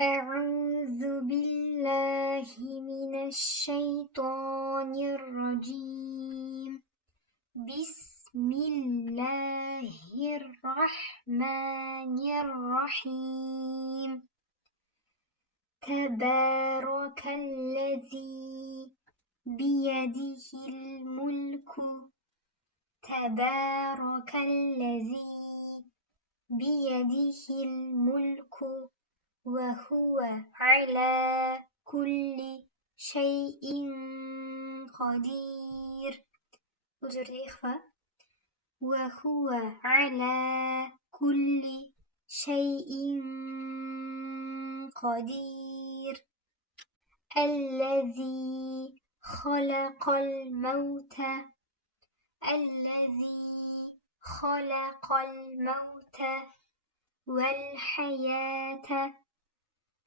أعوذ بالله من الشيطان الرجيم. بسم الله الرحمن الرحيم. تبارك الذي بيده الملك. تبارك الذي بيده الملك وهو على كل شيء قدير. وهو على كل شيء قدير. الذي خلق الموت. الذي خلق الموت والحياة.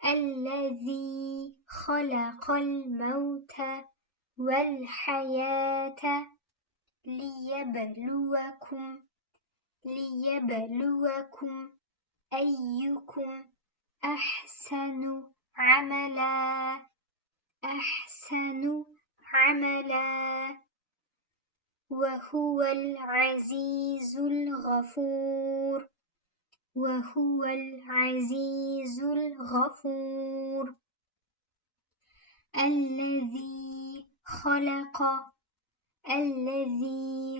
الذي خلق الموت والحياة ليبلوكم أيكم أحسن عملا وهو العزيز الغفور. وهو العزيز الغفور. الذي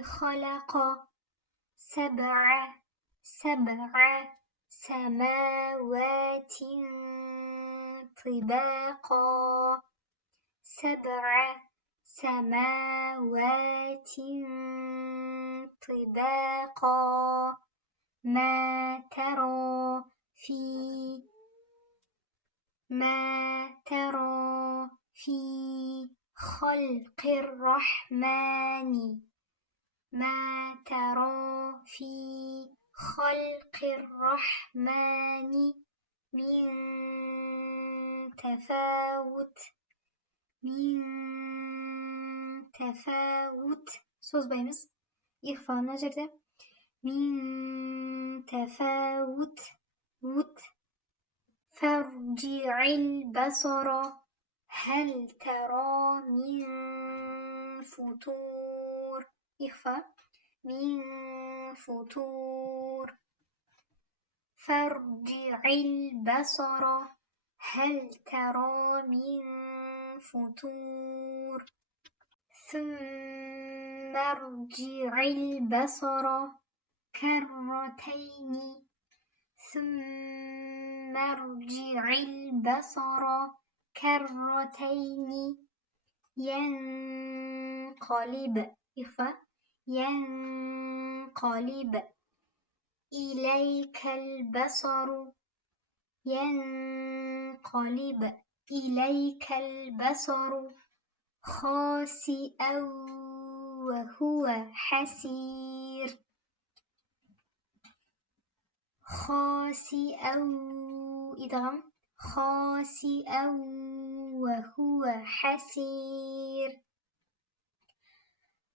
خلق سبع سماوات طباقا. سبع سماوات طباقا. ما ترى في خلق الرحمن. ما ترى في خلق الرحمن من تفاوت. صوص بايمس يخفى نجرة من تفاوت. فارجع البصر هل ترى من فطور. إخفى من فطور. فارجع البصر هل ترى من فطور. ثم ارجع البصر كرتين. ثم ارجع البصر كرتين ينقلب إليك البصر. ينقلب إليك البصر خاسئا وهو حسير. خاسئا وهو حسير.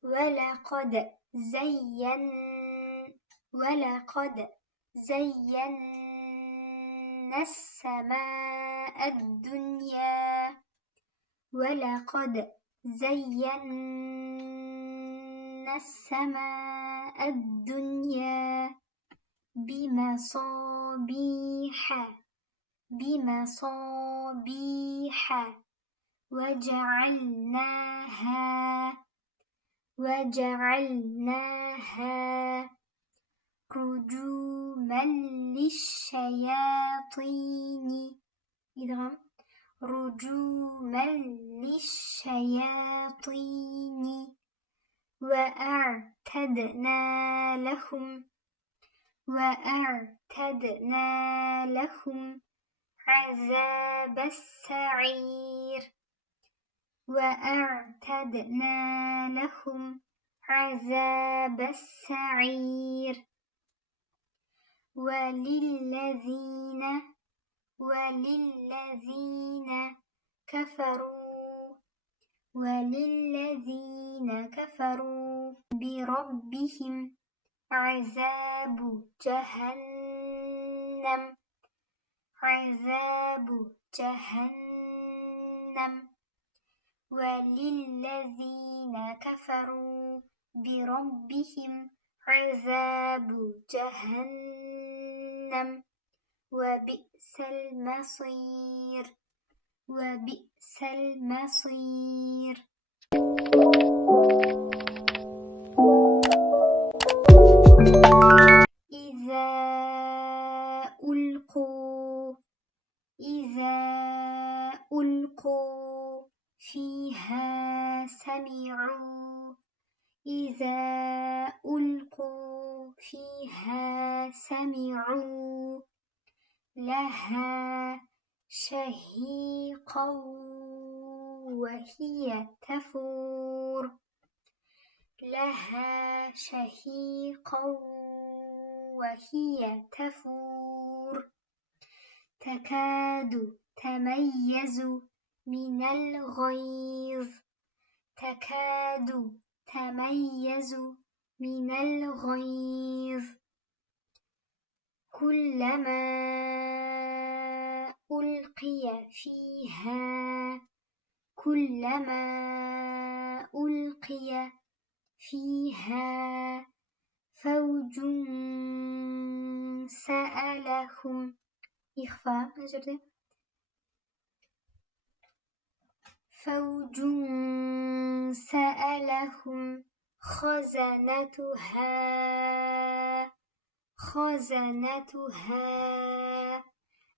ولقد زينا السماء الدنيا. ولقد زينا السماء الدنيا بمصابيح وجعلناها رجوما للشياطين وأعتدنا لهم عذاب السعير. وأعتدنا لهم عذاب السعير. وللذين كفروا بربهم عذاب جهنم عذاب جهنم وللذين كفروا بربهم عذاب جهنم وبئس المصير وبئس المصير. إذا ألقوا فيها سمعوا لها شهيقا وهي تفور تكاد تميز من الغيظ كلما ألقي فيها فوج سألهم خزنتها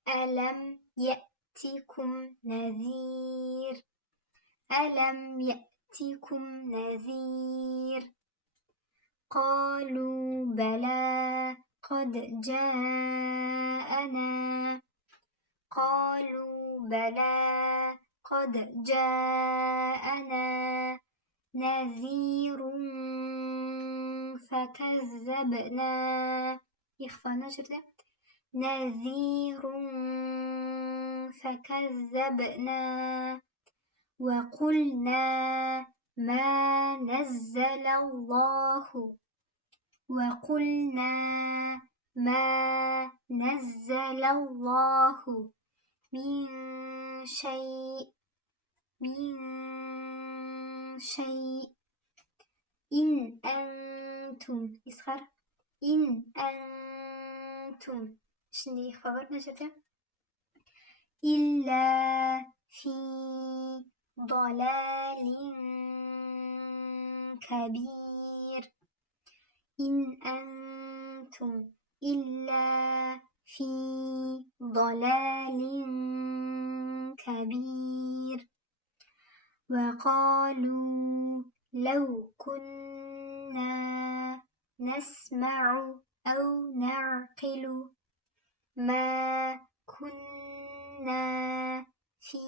ألم يأتكم نذير قالوا بلى قد جاءنا نذير فكذبنا وقلنا ما نزل الله من شيء إن أنتم إلا في ضلال كبير وقالوا لو كنا نسمع أو نعقل ما كنا في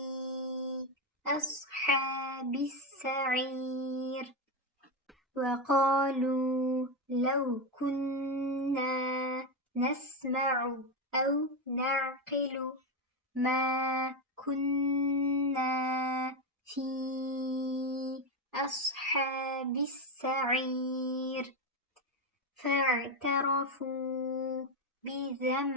أصحاب السعير وقالوا لو كنا نسمع أو نعقل ما كنا في أصحاب السعير فاعترفوا بذنبهم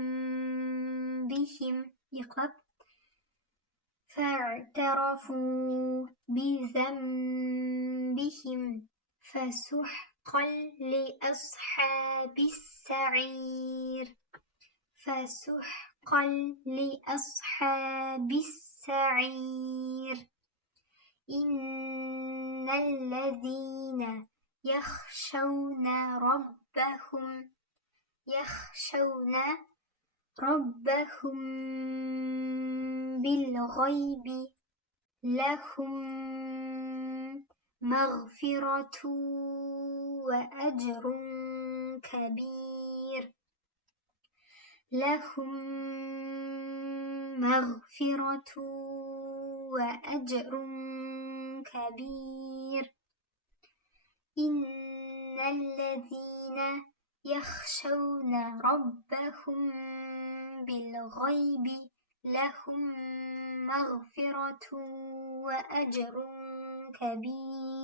فسحقا لأصحاب السعير إن الذين يخشون ربهم بالغيب لهم مغفرة وأجر كبير إن الذين يخشون ربهم بالغيب لهم مغفرة وأجر كبير.